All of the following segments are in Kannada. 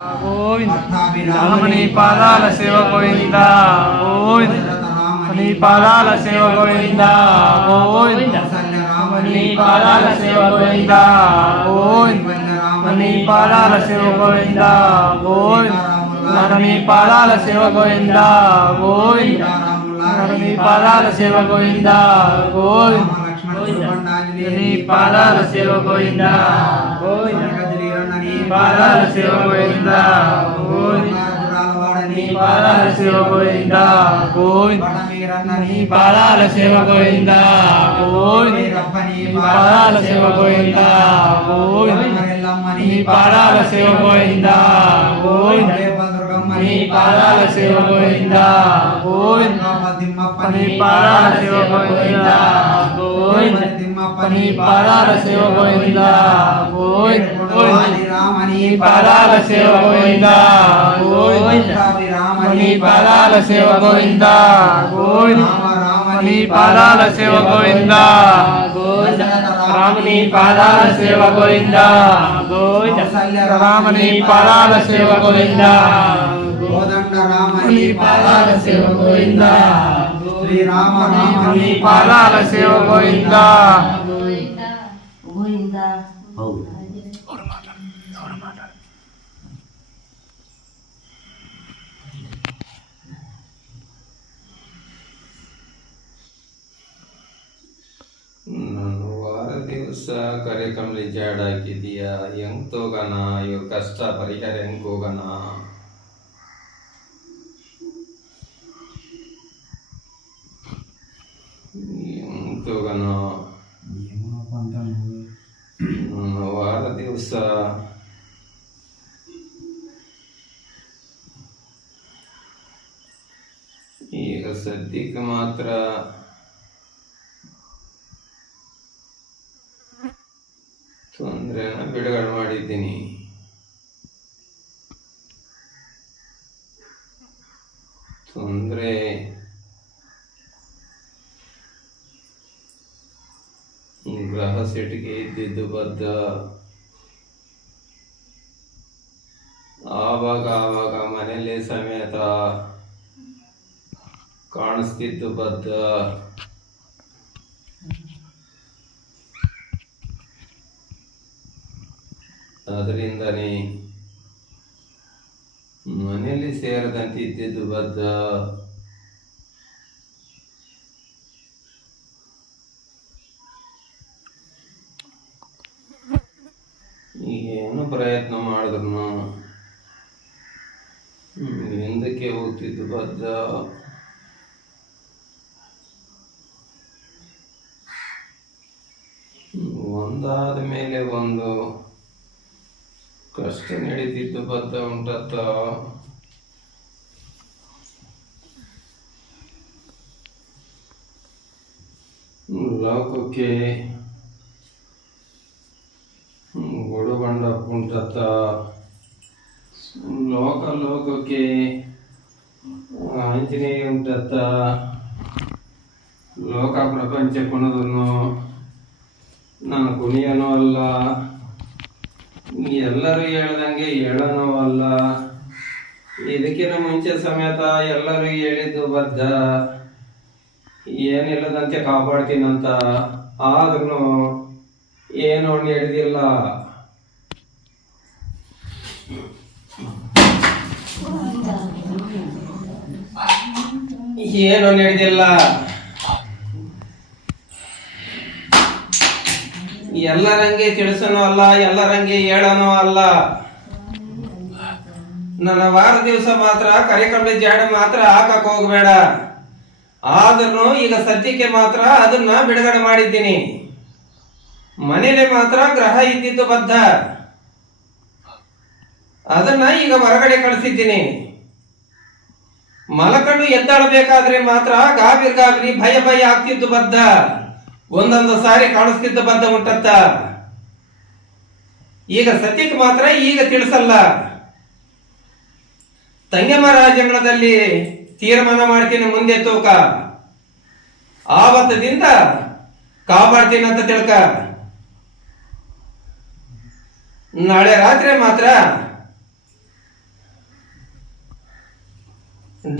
గోవింద రామని పాదాల సేవ గోవింద గోవింద నీ పాదాల సేవ గోవింద గోవింద నీ పాదాల సేవ గోవింద గోవింద నీ పాదాల సేవ గోవింద గోవింద నీ పాదాల సేవ గోవింద గోవింద నీ పాదాల సేవ గోవింద గోవింద నీ పాదాల సేవ గోవింద గోవింద పాదాల సేవ గోవింద నీ పాదాల సేవ గోవింద గోవింద నీ పాదాల సేవ గోవింద గోవింద పాదాల సేవ గోవింద గోవింద నీ పాదాల సేవ గోవింద గోవింద నీ పాదాల సేవ గోవింద గోవింద నీ పాదాల సేవ గోవింద గోవింద నీ పాదాల సేవ గోవింద గోవింద నీ పాదాల సేవ గోవింద గోవింద నీ పాదాల సేవ గోవింద గోవింద నీ పాదాల సేవ గోవింద గోవింద రామని పాదాల సేవ గోవింద గోవింద రామని పాదాల సేవ గోవింద గోదండ రామని పాదాల సేవ గోవింద శ్రీరామ రామని పాదాల సేవ గోవింద గోవింద గోవింద ದಿವಸ ಕಾರ್ಯಕ್ರಮ ಜಾಡ್ ಹಾಕಿದೀಯಾ ಹೆಂಗ್ ತಗೋಣ ಇವ್ರ ಕಷ್ಟ ಪರಿಹಾರ ಹೆಂಗ್ ಹೋಗೋಣ ಹೆಂಗ್ ತಗೋಣ ವಾರ ದಿವಸ ಈಗ ಸದ್ಯಕ್ಕೆ ಮಾತ್ರ ತೊಂದರೆನ ಬಿಡುಗಡೆ ಮಾಡಿದ್ದೀನಿ. ತೊಂದರೆ ಗ್ರಹ ಸೆಟ್ಗೆ ಇದ್ದಿದ್ದು ಬದ್ದ ಆವಾಗ ಮನೇಲಿ ಸಮೇತ ಕಾಣಿಸ್ತಿದ್ದು ಬದ್ದ ಅದರಿಂದನೇ ಮನೆಯಲ್ಲಿ ಸೇರದಂತೆ ಇದ್ದಿದ್ದು ಬದ್ದ ಈಗೇನು ಪ್ರಯತ್ನ ಮಾಡಿದ್ರು ಹಿಂದಕ್ಕೆ ಹೋಗ್ತಿದ್ದು ಬದ್ದ ಒಂದಾದ ಮೇಲೆ ಒಂದು ಕಷ್ಟ ನಡೀತಿದ್ದು ಬದ್ದ ಉಂಟತ್ತ ಲೋಕಕ್ಕೆ ಗುಡುಗಂಡ ಉಂಟತ್ತ ಲೋಕಕ್ಕೆ ಆಂಜನೇಯ ಉಂಟತ್ತ ಲೋಕ ಪ್ರಪಂಚ ಕುಣದನ್ನು ನಾನು ಕುಣಿಯನೂ ಅಲ್ಲ, ಎಲ್ಲರೂ ಹೇಳ್ದಂಗೆ ಹೇಳನೂ ಅಲ್ಲ. ಇದಕ್ಕಿಂತ ಮುಂಚೆ ಸಮೇತ ಎಲ್ಲರೂ ಹೇಳಿದ್ದು ಬದ್ದ ಏನಿಲ್ಲದಂತೆ ಕಾಪಾಡ್ತೀನಂತ, ಆದ್ರೂ ಏನು ನಡೆದಿಲ್ಲ. ಏನು ನಡೆದಿಲ್ಲ. ಎಲ್ಲರಂಗೆ ತಿಳಿಸನೂ ಅಲ್ಲ, ಎಲ್ಲರಂಗೆ ಹೇಳನೂ ಅಲ್ಲ. ನನ್ನ ವಾರ ದಿವಸ ಮಾತ್ರ ಕರೆಕಂಬಳಿ ಜಾಡ ಮಾತ್ರ ಹಾಕಕ್ ಹೋಗ್ಬೇಡ. ಆದ್ರೂ ಈಗ ಸದ್ಯಕ್ಕೆ ಮಾತ್ರ ಅದನ್ನ ಬಿಡುಗಡೆ ಮಾಡಿದ್ದೀನಿ. ಮನೇಲಿ ಮಾತ್ರ ಗ್ರಹ ಇದ್ದಿದ್ದು ಬದ್ದ, ಅದನ್ನ ಈಗ ಹೊರಗಡೆ ಕಳಿಸಿದ್ದೀನಿ. ಮಲಕಂಡು ಎದ್ದಾಳಬೇಕಾದ್ರೆ ಮಾತ್ರ ಗಾಬರಿ ಭಯ ಆಗ್ತಿದ್ದು ಬದ್ದ, ಒಂದೊಂದು ಸಾರಿ ಕಾಣಿಸ್ತಿದ್ದ ಬದ್ದ ಉಂಟತ್ತ. ಈಗ ಸದ್ಯಕ್ಕೆ ಮಾತ್ರ ಈಗ ತಿಳಿಸಲ್ಲ. ತಂಗಮ್ಮ ರಾಜಂಗಳದಲ್ಲಿ ತೀರ್ಮಾನ ಮಾಡ್ತೀನಿ ಮುಂದೆ ತೂಕ, ಆವತ್ತದಿಂದ ಕಾಪಾಡ್ತೀನಿ ಅಂತ ತಿಳ್ಕ. ನಾಳೆ ರಾತ್ರಿ ಮಾತ್ರ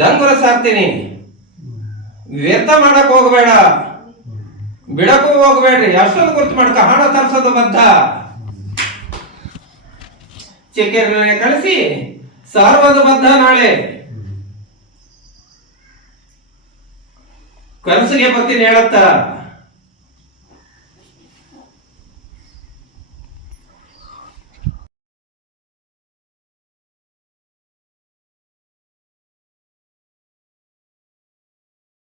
ಡಂಗುರ ಸಾಕ್ತೀನಿ. ವ್ಯರ್ಥ ಮಾಡಕ್ ಹೋಗಬೇಡ, ಬಿಡಕ್ಕೂ ಹೋಗಬೇಡ್ರಿ. ಅಷ್ಟೊಂದು ಗುರ್ತು ಮಾಡ್ಕ ಹಣ ತರ್ಸೋದು ಬದ್ಧ. ಚೆಕ್ಕೆರನೆ ಕಳಿಸಿ ಸಾರ್ವದು ಬದ್ಧ. ನಾಳೆ ಕನಸಿಗೆ ಬರ್ತೀನಿ ಹೇಳತ್ತ.